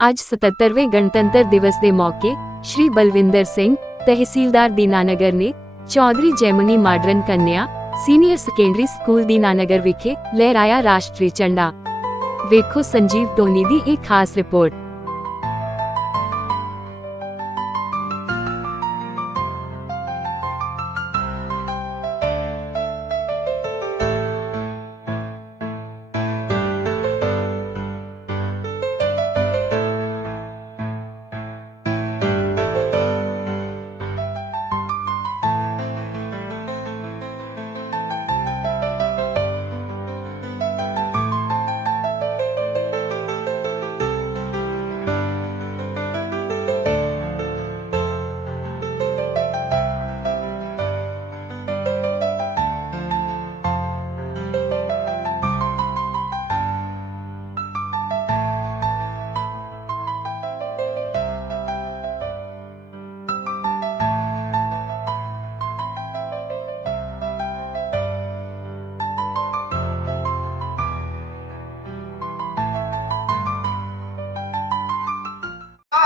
ਅੱਜ 77ਵੇਂ ਗਣਤੰਤਰ ਦਿਵਸ ਦੇ ਮੌਕੇ ਸ਼੍ਰੀ ਬਲਵਿੰਦਰ ਸਿੰਘ, ਤਹਿਸੀਲਦਾਰ ਦੀਨਾਨਗਰ ਨੇ Chaudhary Jaimini modern Kanya, senior secondary school Dinanagar ਵਿਖੇ ਲਹਿਰਾਇਆ ਰਾਸ਼ਟਰੀ ਝੰਡਾ। ਵੇਖੋ ਸੰਜੀਵ ਟੋਨੀ ਦੀ ਇੱਕ ਖਾਸ ਰਿਪੋਰਟ।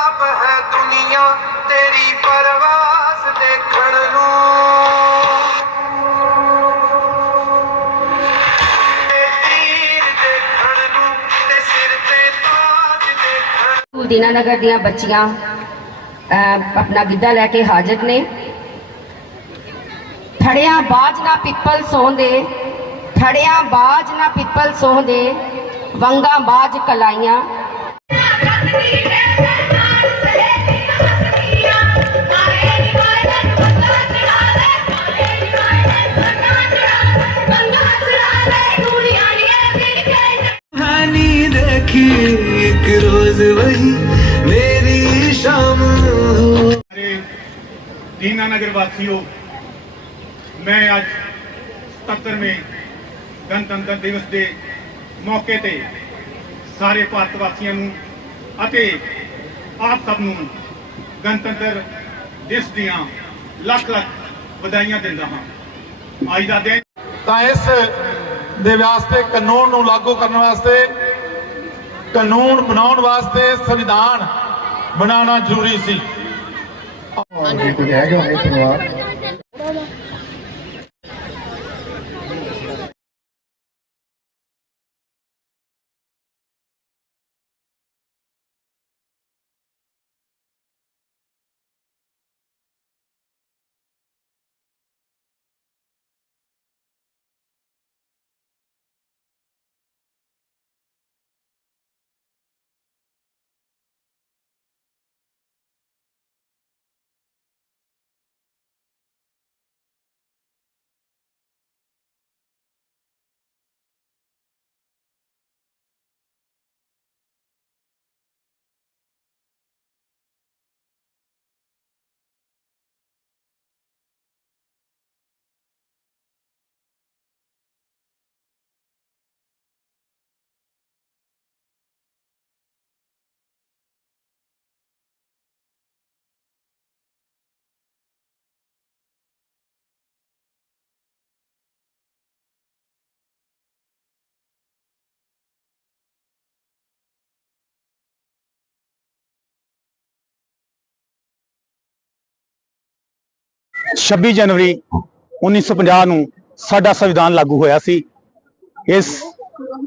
ਆਪ ਹੈ ਦੁਨੀਆ ਤੇਰੀ ਪਰਵਾਸ ਦੇਖਣ ਨੂੰ। ਤੇ ਤੀਰ ਦੇਖਣ ਨੂੰ ਤੇ ਸਿਰ ਤੇ ਤਾਜ ਦੇਖਣ ਸਕੂਲ ਦੀਨਾਨਗਰ ਦੀਆਂ ਬੱਚੀਆਂ ਆਪਣਾ ਗਿੱਧਾ ਲੈ ਕੇ ਹਾਜ਼ਰ ਨੇ। ਠੜਿਆਂ ਬਾਜ ਨਾ ਪਿੱਪਲ ਸੋਹੰਦੇ ਠੜਿਆਂ ਬਾਜ ਨਾ ਪਿੱਪਲ ਸੋਹੰਦੇ ਵੰਗਾ ਬਾਜ ਕਲਾਈਆਂ। वही मेरी शाम हो ਸਾਰੇ ਦੀਨਾਨਗਰ ਵਾਸੀਓ ਮੈਂ ਅੱਜ 77ਵੇਂ ਗਣਤੰਤਰ ਦਿਵਸ ਦੇ ਮੌਕੇ ਤੇ ਸਾਰੇ ਭਾਰਤ ਵਾਸੀਆਂ ਨੂੰ ਅਤੇ ਆਪ ਸਭ ਨੂੰ ਗਣਤੰਤਰ ਦਿਵਸ ਦੀਆਂ ਲੱਖ ਲੱਖ ਵਧਾਈਆਂ ਦਿੰਦਾ ਹਾਂ ਅੱਜ ਦਾ ਦਿਨ ਤਾਂ ਇਸ ਦੇ ਵਾਸਤੇ ਕਾਨੂੰਨ ਨੂੰ ਲਾਗੂ ਕਰਨ ਵਾਸਤੇ ਕਾਨੂੰਨ ਬਣਾਉਣ ਵਾਸਤੇ ਸੰਵਿਧਾਨ ਬਣਾਉਣਾ ਜ਼ਰੂਰੀ ਸੀ। ਜੇ ਕੋਈ ਹੈਗਾ ਹੋਵੇ ਪਰਿਵਾਰ ਛੱਬੀ ਜਨਵਰੀ 1950 ਨੂੰ ਸਾਡਾ ਸੰਵਿਧਾਨ ਲਾਗੂ ਹੋਇਆ ਸੀ। ਇਸ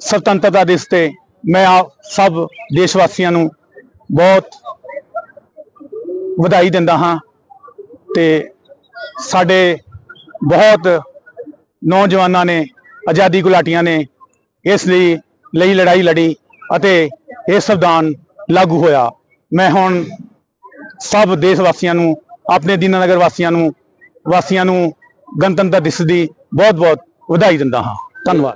ਸੁਤੰਤਰਤਾ ਦਿਵਸ ਤੇ ਮੈਂ ਆਪ ਸਭ ਦੇਸ਼ ਵਾਸੀਆਂ ਨੂੰ ਬਹੁਤ ਵਧਾਈ ਦਿੰਦਾ ਹਾਂ ਤੇ ਸਾਡੇ ਬਹੁਤ ਨੌਜਵਾਨਾਂ ਨੇ, ਆਜ਼ਾਦੀ ਗੁਲਾਟੀਆਂ ਨੇ ਇਸ ਲਈ ਲਈ ਲੜਾਈ ਲੜੀ ਅਤੇ ਇਹ ਸੰਵਿਧਾਨ ਲਾਗੂ ਹੋਇਆ। ਮੈਂ ਹੁਣ ਸਭ ਦੇਸ਼ ਵਾਸੀਆਂ ਨੂੰ, ਆਪਣੇ ਦੀਨਾਨਗਰ ਵਾਸੀਆਂ ਨੂੰ ਵਾਸੀਆਂ ਨੂੰ ਗਣਤੰਤਰ ਦਿਵਸ ਦੀ ਬਹੁਤ ਬਹੁਤ ਵਧਾਈ ਦਿੰਦਾ ਹਾਂ। ਧੰਨਵਾਦ।